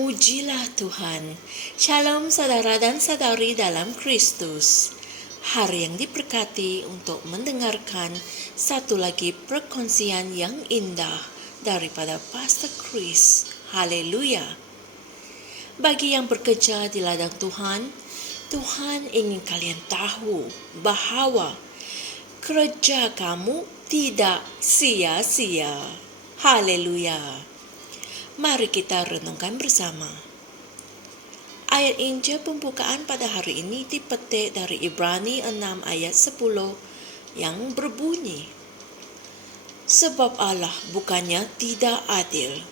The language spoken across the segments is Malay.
Terpujilah Tuhan. Shalom saudara dan saudari dalam Kristus. Hari yang diberkati untuk mendengarkan satu lagi perkongsian yang indah daripada Pastor Chris. Haleluya. Bagi yang bekerja di ladang Tuhan, Tuhan ingin kalian tahu bahawa kerja kamu tidak sia-sia. Haleluya. Mari kita renungkan bersama. Ayat Injil pembukaan pada hari ini dipetik dari Ibrani 6 ayat 10 yang berbunyi, sebab Allah bukannya tidak adil,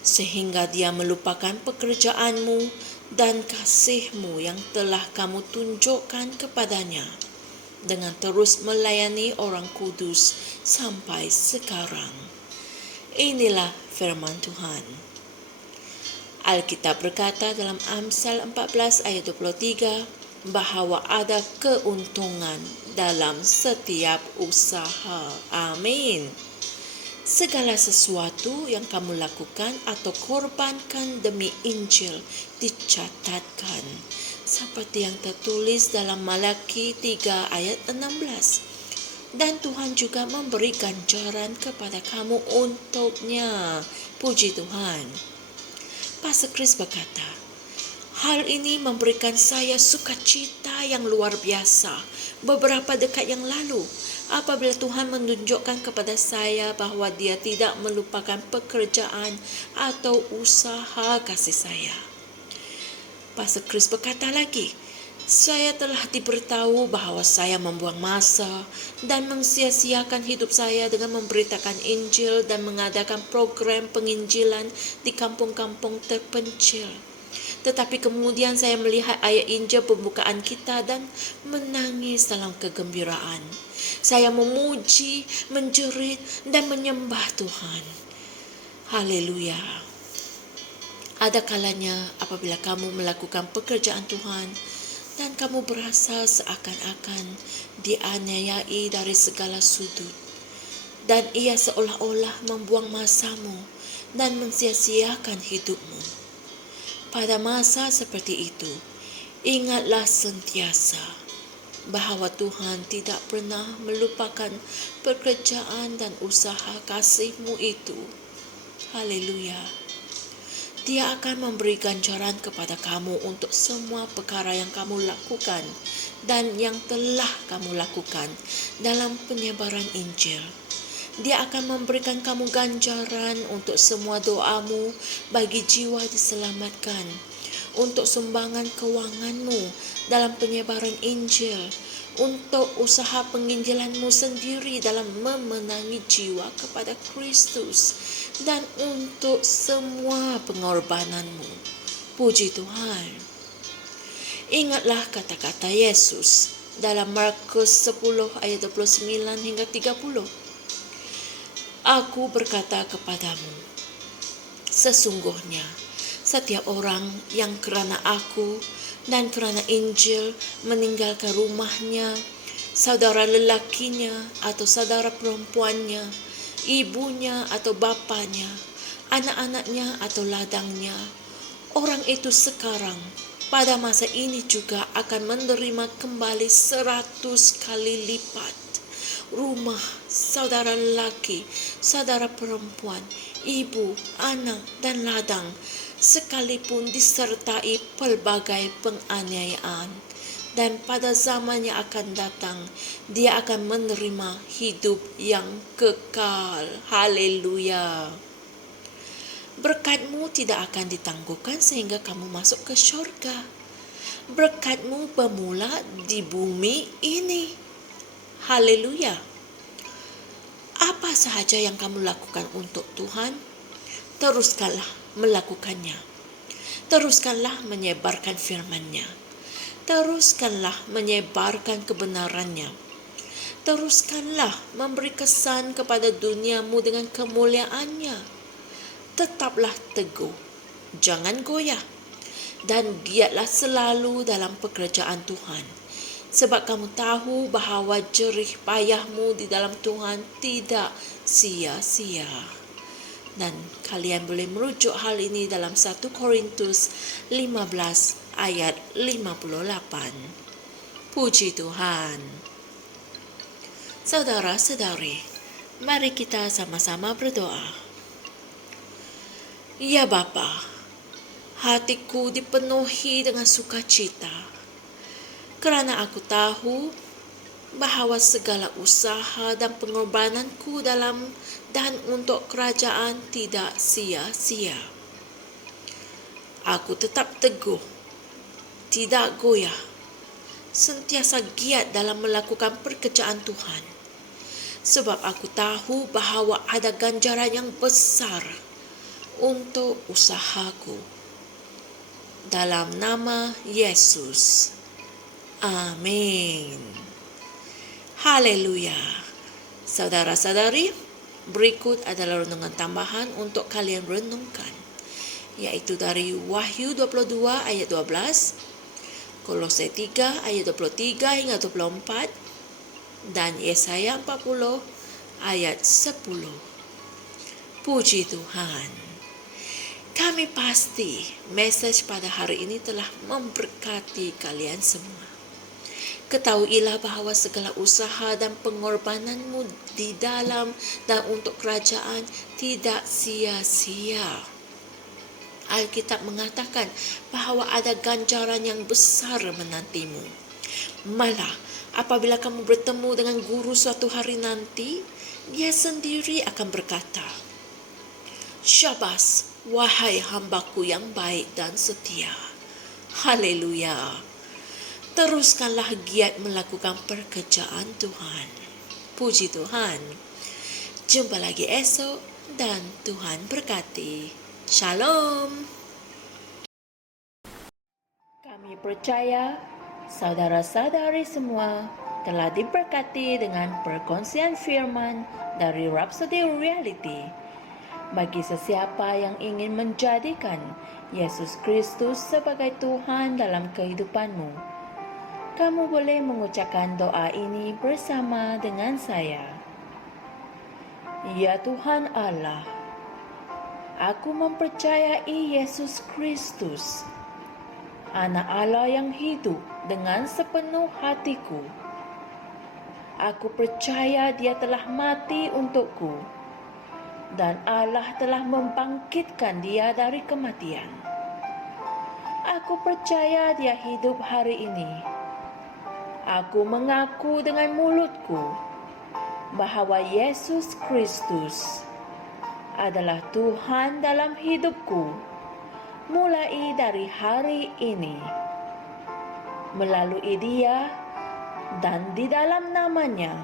sehingga dia melupakan pekerjaanmu dan kasihmu yang telah kamu tunjukkan kepadanya, dengan terus melayani orang kudus sampai sekarang. Inilah firman Tuhan. Alkitab berkata dalam Amsal 14 ayat 23 bahawa ada keuntungan dalam setiap usaha. Amin. Segala sesuatu yang kamu lakukan atau korbankan demi Injil dicatatkan, seperti yang tertulis dalam Malaki 3 ayat 16. Dan Tuhan juga memberi ganjaran kepada kamu untuknya. Puji Tuhan. Pastor Chris berkata, hal ini memberikan saya sukacita yang luar biasa. Beberapa dekad yang lalu, apabila Tuhan menunjukkan kepada saya bahawa dia tidak melupakan pekerjaan atau usaha kasih saya. Pastor Chris berkata lagi, saya telah diberitahu bahawa saya membuang masa dan mensia-siakan hidup saya dengan memberitakan Injil dan mengadakan program penginjilan di kampung-kampung terpencil. Tetapi kemudian saya melihat ayat Injil pembukaan kita dan menangis dalam kegembiraan. Saya memuji, menjerit dan menyembah Tuhan. Haleluya. Ada kalanya apabila kamu melakukan pekerjaan Tuhan dan kamu berasa seakan-akan dianiayai dari segala sudut, dan ia seolah-olah membuang masamu dan mensia-siakan hidupmu. Pada masa seperti itu, ingatlah sentiasa bahawa Tuhan tidak pernah melupakan pekerjaan dan usaha kasih-Mu itu. Haleluya. Dia akan memberi ganjaran kepada kamu untuk semua perkara yang kamu lakukan dan yang telah kamu lakukan dalam penyebaran Injil. Dia akan memberikan kamu ganjaran untuk semua doamu bagi jiwa diselamatkan, untuk sumbangan kewanganmu dalam penyebaran Injil, untuk usaha penginjilanmu sendiri dalam memenangi jiwa kepada Kristus, dan untuk semua pengorbananmu. Puji Tuhan. Ingatlah kata-kata Yesus dalam Markus 10 ayat 29 hingga 30. Aku berkata kepadamu, sesungguhnya setiap orang yang kerana aku dan kerana Injil meninggalkan rumahnya, saudara lelakinya atau saudara perempuannya, ibunya atau bapanya, anak-anaknya atau ladangnya, orang itu sekarang pada masa ini juga akan menerima kembali 100 kali lipat rumah, saudara lelaki, saudara perempuan, ibu, anak dan ladang, sekalipun disertai pelbagai penganiayaan. Dan pada zaman yang akan datang, dia akan menerima hidup yang kekal. Haleluya. Berkatmu tidak akan ditangguhkan sehingga kamu masuk ke syurga. Berkatmu bermula di bumi ini. Haleluya. Apa sahaja yang kamu lakukan untuk Tuhan, teruskanlah melakukannya. Teruskanlah menyebarkan firman-Nya. Teruskanlah menyebarkan kebenarannya. Teruskanlah memberi kesan kepada duniamu dengan kemuliaannya. Tetaplah teguh, jangan goyah, dan giatlah selalu dalam pekerjaan Tuhan. Sebab kamu tahu bahawa jerih payahmu di dalam Tuhan tidak sia-sia. Dan kalian boleh merujuk hal ini dalam 1 Korintus 15 ayat 58. Puji Tuhan. Saudara-saudari, mari kita sama-sama berdoa. Ya Bapa, hatiku dipenuhi dengan sukacita kerana aku tahu bahawa segala usaha dan pengorbananku dalam dan untuk kerajaan tidak sia-sia. Aku tetap teguh, tidak goyah, sentiasa giat dalam melakukan pekerjaan Tuhan. Sebab aku tahu bahawa ada ganjaran yang besar untuk usahaku. Dalam nama Yesus. Amin. Haleluya. Saudara-saudari, berikut adalah renungan tambahan untuk kalian renungkan, yaitu dari Wahyu 22 ayat 12, Kolose 3 ayat 23 hingga 24, dan Yesaya 40 ayat 10. Puji Tuhan. Kami pasti mesej pada hari ini telah memberkati kalian semua. Ketahuilah bahawa segala usaha dan pengorbananmu di dalam dan untuk kerajaan tidak sia-sia. Alkitab mengatakan bahawa ada ganjaran yang besar menantimu. Malah, apabila kamu bertemu dengan guru suatu hari nanti, dia sendiri akan berkata, "Syabas, wahai hambaku yang baik dan setia." Haleluya. Teruskanlah giat melakukan pekerjaan Tuhan. Puji Tuhan. Jumpa lagi esok dan Tuhan berkati. Shalom. Kami percaya saudara-saudari semua telah diberkati dengan perkongsian firman dari Rhapsody Reality. Bagi sesiapa yang ingin menjadikan Yesus Kristus sebagai Tuhan dalam kehidupanmu, kamu boleh mengucapkan doa ini bersama dengan saya. Ya Tuhan Allah, aku mempercayai Yesus Kristus, Anak Allah yang hidup dengan sepenuh hatiku. Aku percaya Dia telah mati untukku dan Allah telah membangkitkan Dia dari kematian. Aku percaya Dia hidup hari ini. Aku mengaku dengan mulutku bahawa Yesus Kristus adalah Tuhan dalam hidupku mulai dari hari ini. Melalui Dia dan di dalam nama-Nya,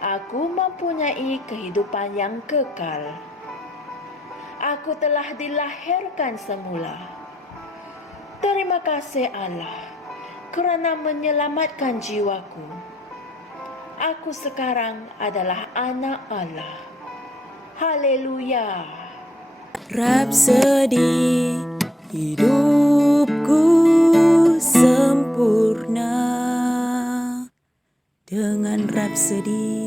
aku mempunyai kehidupan yang kekal. Aku telah dilahirkan semula. Terima kasih Allah kerana menyelamatkan jiwaku. Aku sekarang adalah anak Allah. Haleluya. Rhapsody, hidupku sempurna dengan Rhapsody.